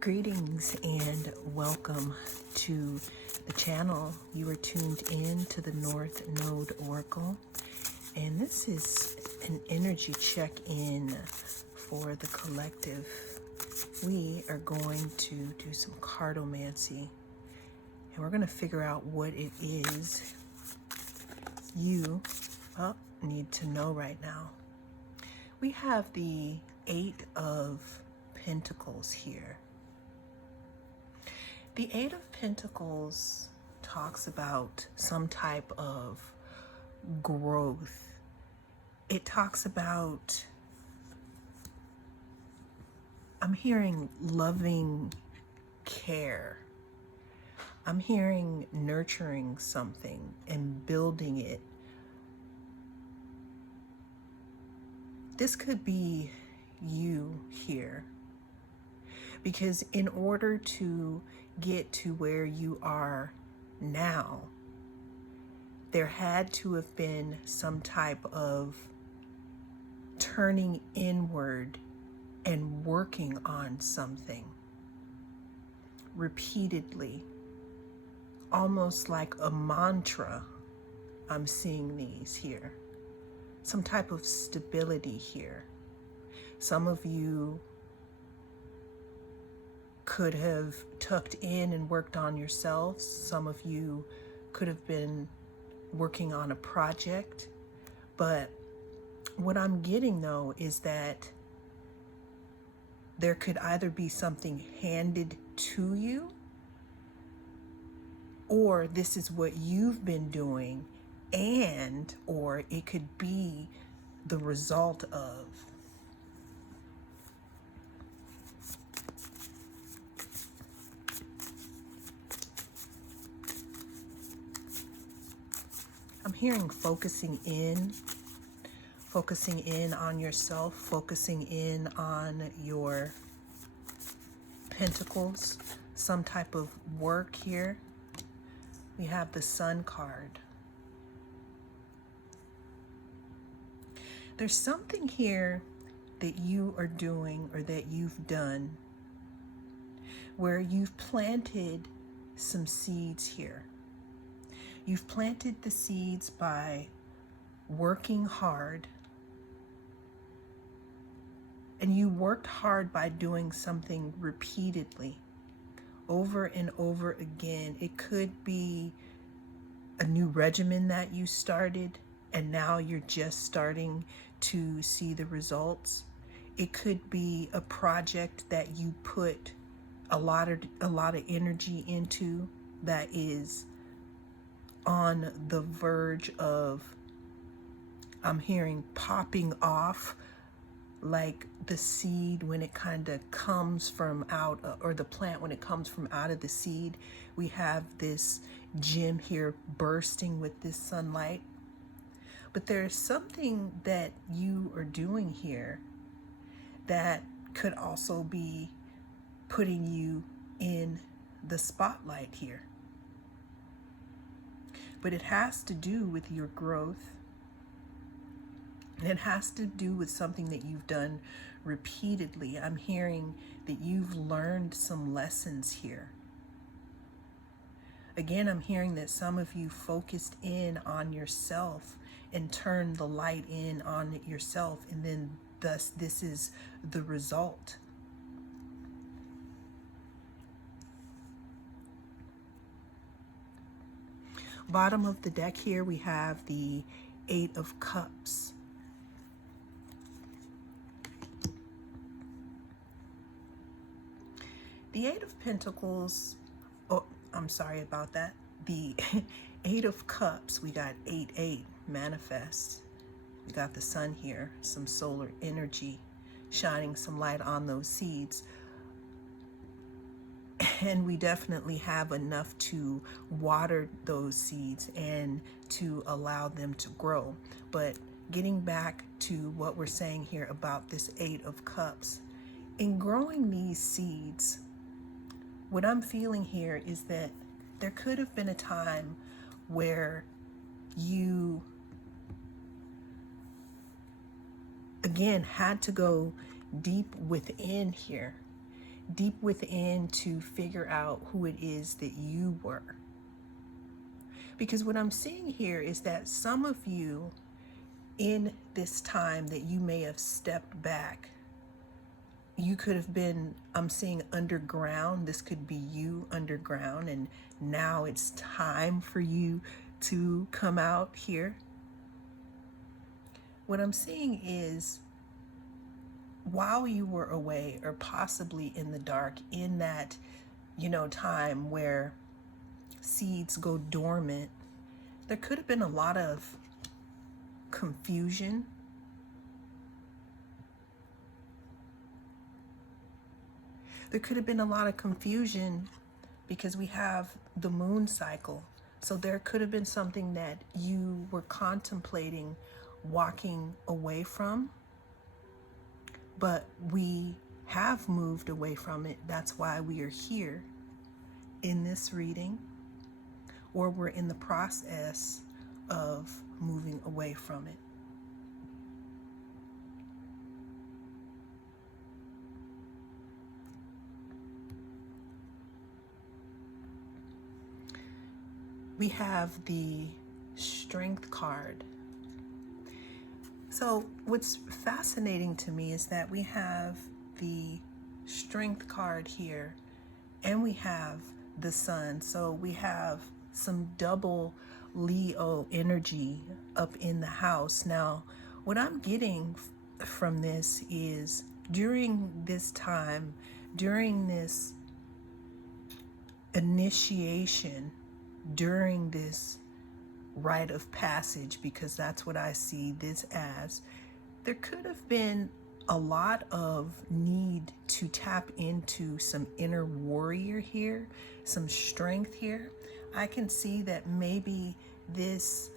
Greetings and welcome to the channel. You are tuned in to the North Node Oracle, and this is an energy check-in for the collective. We are going to do some cartomancy, and we're going to figure out what it is you need to know right now. We have the Eight of Pentacles here. The Eight of Pentacles talks about some type of growth. It talks about, I'm hearing loving care. I'm hearing nurturing something and building it. This could be you here. Because in order to get to where you are now, there had to have been some type of turning inward and working on something repeatedly, almost like a mantra. I'm seeing these here. Some type of stability here. Some of you could have tucked in and worked on yourselves. Some of you could have been working on a project. But what I'm getting though is that there could either be something handed to you, or this is what you've been doing, and or it could be the result of. I'm hearing focusing in on yourself, focusing in on your pentacles, some type of work here. We have the Sun card. There's something here that you are doing or that you've done where you've planted some seeds here. You've planted the seeds by working hard, and you worked hard by doing something repeatedly, over and over again. It could be a new regimen that you started, and now you're just starting to see the results. It could be a project that you put a lot of energy into that is on the verge of, I'm hearing, popping off, like the seed when it kind of comes from out, or the plant when it comes from out of the seed. We have this gem here bursting with this sunlight. But there's something that you are doing here that could also be putting you in the spotlight here. But it has to do with your growth. And it has to do with something that you've done repeatedly. I'm hearing that you've learned some lessons here. Again, I'm hearing that some of you focused in on yourself and turned the light in on yourself, and then thus this is the result. Bottom of the deck here, we have the Eight of Cups. The Eight of Pentacles, oh, I'm sorry about that. The Eight of Cups, we got 8-8, manifest. We got the sun here, some solar energy, shining some light on those seeds. And we definitely have enough to water those seeds and to allow them to grow. But getting back to what we're saying here about this Eight of Cups, in growing these seeds, what I'm feeling here is that there could have been a time where you, again, had to go deep within here, deep within to figure out who it is that you were. Because what I'm seeing here is that some of you in this time that you may have stepped back, you could have been, I'm seeing underground. This could be you underground, and now it's time for you to come out here. What I'm seeing is while you were away, or possibly in the dark, in that, time where seeds go dormant, there could have been a lot of confusion. There could have been a lot of confusion because we have the moon cycle. So there could have been something that you were contemplating walking away from, but we have moved away from it. That's why we are here in this reading, or we're in the process of moving away from it. We have the Strength card. So what's fascinating to me is that we have the Strength card here, and we have the Sun. So we have some double Leo energy up in the house. Now, what I'm getting from this is during this time, during this initiation, during this rite of passage, because that's what I see this as, there could have been a lot of need to tap into some inner warrior here, some strength here. I can see that maybe this,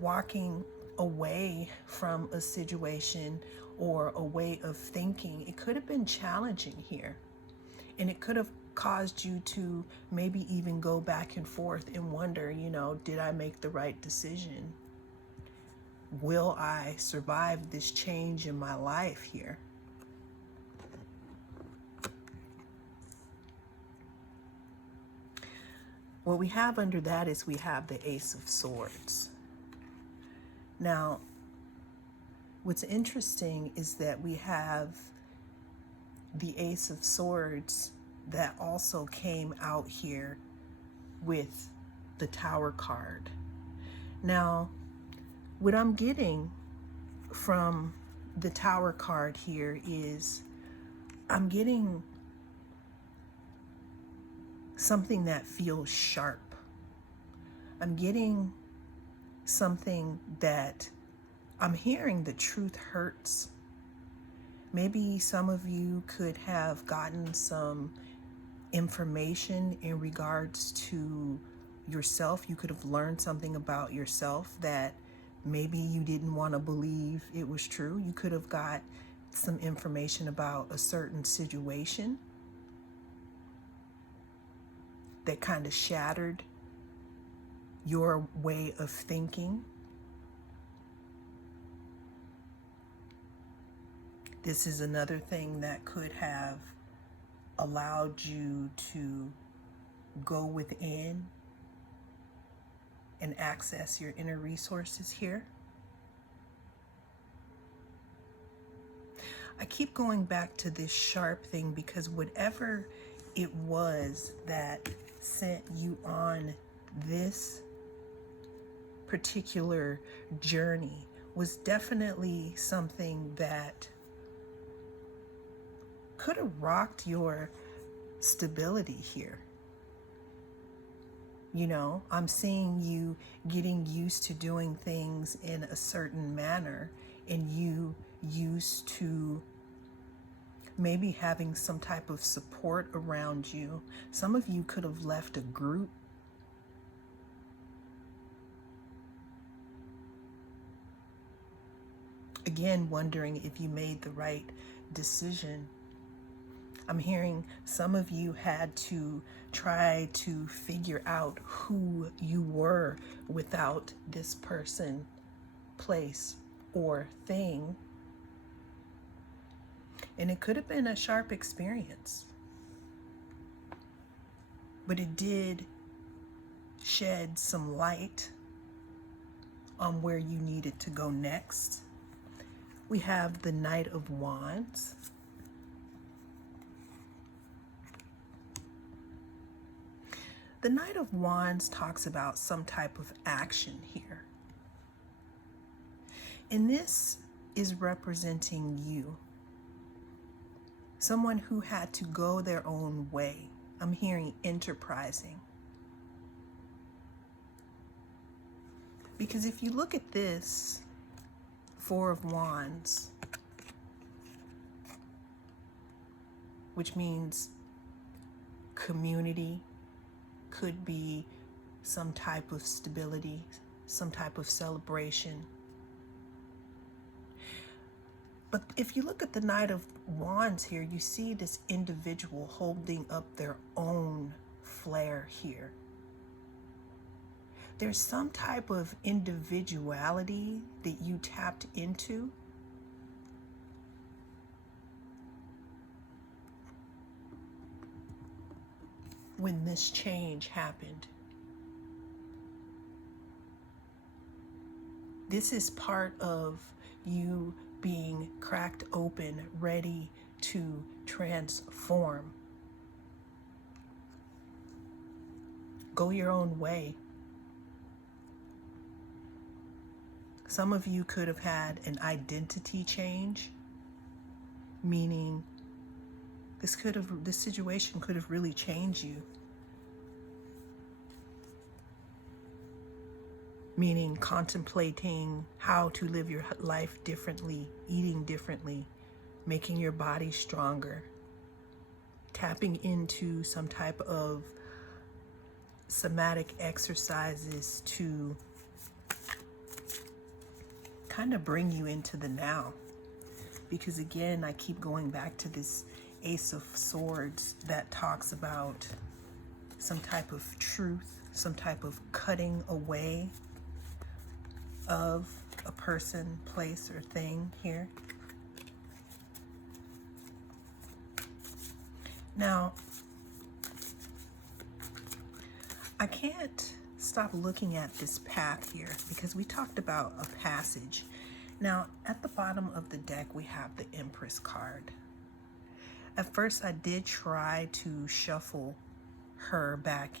walking away from a situation or a way of thinking, it could have been challenging here. And it could have caused you to maybe even go back and forth and wonder, did I make the right decision? Will I survive this change in my life here? What we have under that is we have the Ace of Swords. Now, what's interesting is that we have the Ace of Swords that also came out here with the Tower card. Now, what I'm getting from the Tower card here is I'm getting something that feels sharp. I'm getting something that I'm hearing the truth hurts. Maybe some of you could have gotten some information in regards to yourself. You could have learned something about yourself that maybe you didn't want to believe it was true. You could have got some information about a certain situation that kind of shattered your way of thinking. This is another thing that could have allowed you to go within and access your inner resources here. I keep going back to this sharp thing because whatever it was that sent you on this particular journey was definitely something that could have rocked your stability here. I'm seeing you getting used to doing things in a certain manner, and you used to maybe having some type of support around you. Some of you could have left a group. Again, wondering if you made the right decision. I'm hearing some of you had to try to figure out who you were without this person, place, or thing. And it could have been a sharp experience. but it did shed some light on where you needed to go next. We have the Knight of Wands. The Knight of Wands talks about some type of action here. And this is representing you. Someone who had to go their own way. I'm hearing enterprising. Because if you look at this, Four of Wands, which means community, could be some type of stability, some type of celebration. But if you look at the Knight of Wands here, you see this individual holding up their own flair here. There's some type of individuality that you tapped into. When this change happened. This is part of you being cracked open, ready to transform. Go your own way. Some of you could have had an identity change, meaning this situation could have really changed you. Meaning contemplating how to live your life differently, eating differently, making your body stronger, tapping into some type of somatic exercises to kind of bring you into the now. Because again, I keep going back to this Ace of Swords that talks about some type of truth, some type of cutting away of a person, place, or thing here. Now, I can't stop looking at this path here because we talked about a passage. Now, at the bottom of the deck, we have the Empress card. At first, I did try to shuffle her back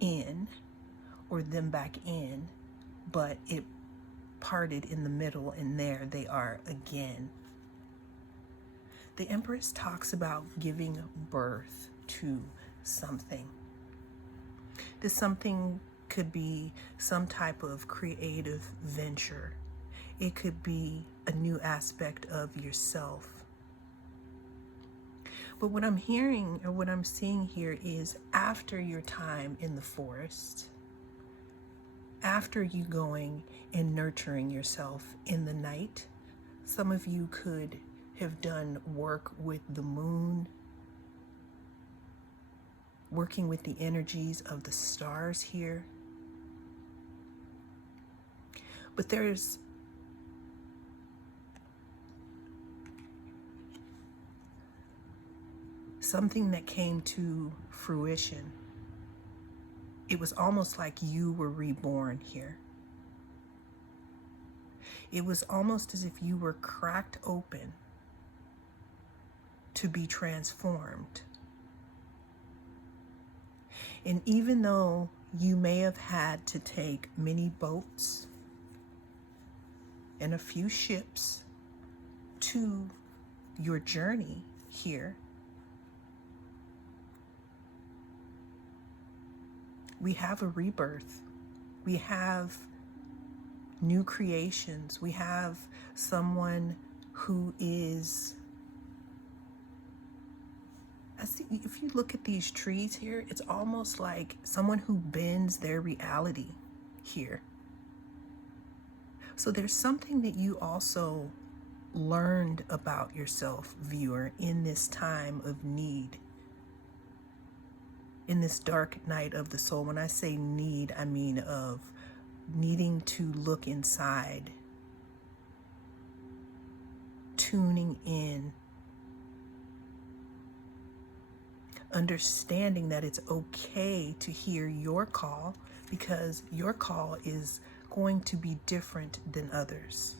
in, or them back in, but it parted in the middle, and there they are again. The Empress talks about giving birth to something. This something could be some type of creative venture. It could be a new aspect of yourself. But what I'm hearing, or what I'm seeing here, is after your time in the forest, after you going and nurturing yourself in the night, some of you could have done work with the moon, working with the energies of the stars here. But there's something that came to fruition. It was almost like you were reborn here. It was almost as if you were cracked open to be transformed. And even though you may have had to take many boats and a few ships to your journey here, we have a rebirth. We have new creations. We have someone who is, if you look at these trees here, it's almost like someone who bends their reality here. So there's something that you also learned about yourself, viewer, in this time of need. In this dark night of the soul. When I say need, I mean of needing to look inside, tuning in, understanding that it's okay to hear your call, because your call is going to be different than others.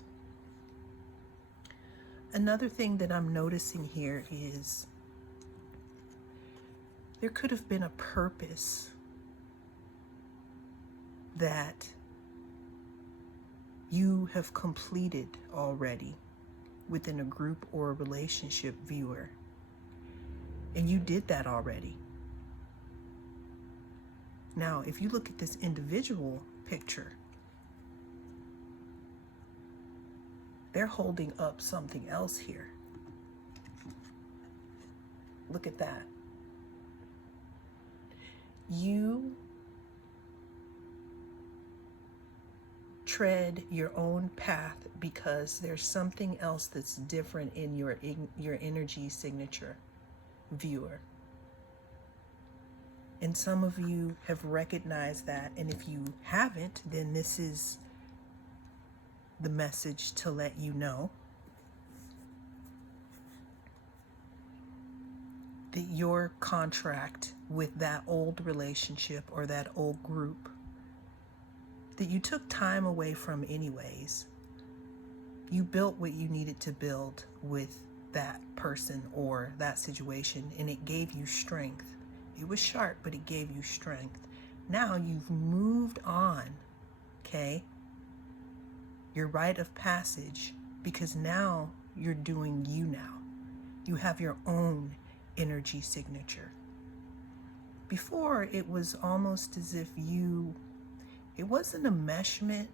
Another thing that I'm noticing here is there could have been a purpose that you have completed already within a group or a relationship, viewer. And you did that already. Now, if you look at this individual picture, they're holding up something else here. Look at that. You tread your own path because there's something else that's different in your energy signature, viewer. And some of you have recognized that, and if you haven't, then this is the message to let you know that your contract with that old relationship or that old group that you took time away from anyways, you built what you needed to build with that person or that situation, and it gave you strength. It was sharp, but it gave you strength. Now you've moved on, okay? Your rite of passage, because now you're doing you now. You have your own energy signature. Before, it was almost as if it wasn't a meshment,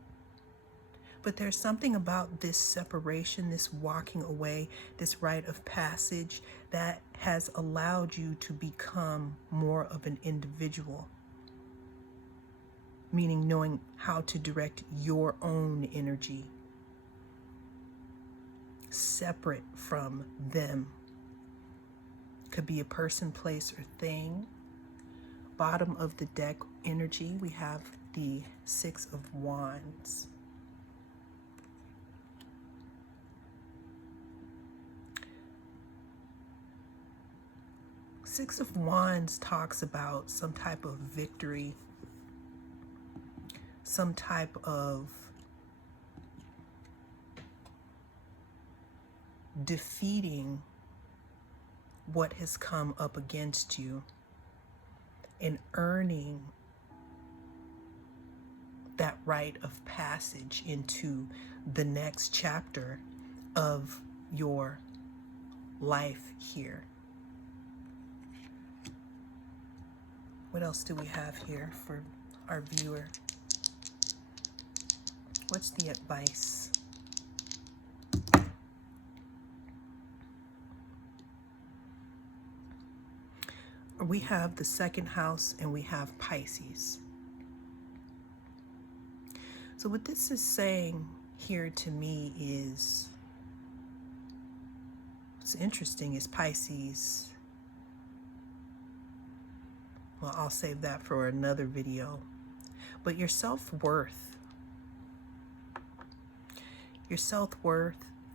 but there's something about this separation, this walking away, this rite of passage that has allowed you to become more of an individual. Meaning knowing how to direct your own energy separate from them. Could be a person, place, or thing. Bottom of the deck energy, we have the Six of Wands. Six of Wands talks about some type of victory, some type of defeating what has come up against you and earning that rite of passage into the next chapter of your life here. What else do we have here for our viewer? What's the advice? We have the second house and we have Pisces. So what this is saying here to me is, what's interesting is Pisces. Well, I'll save that for another video. But your self-worth,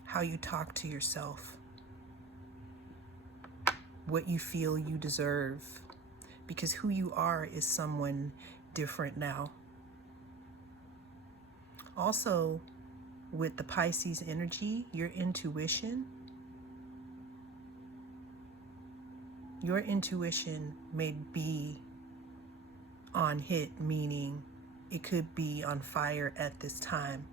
how you talk to yourself, what you feel you deserve, because who you are is someone different now. Also, with the Pisces energy, your intuition may be on hit, meaning it could be on fire at this time.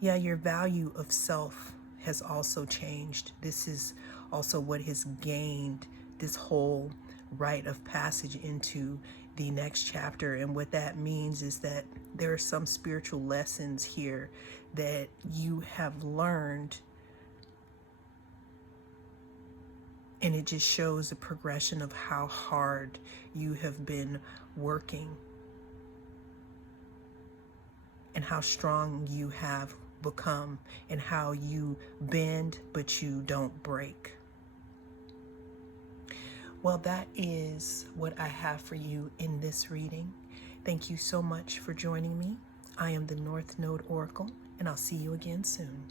Yeah, your value of self has also changed. This is also what has gained this whole rite of passage into the next chapter. And what that means is that there are some spiritual lessons here that you have learned, and it just shows the progression of how hard you have been working and how strong you have become and how you bend but you don't break. Well, that is what I have for you in this reading. Thank you so much for joining me. I am the North Node Oracle, and I'll see you again soon.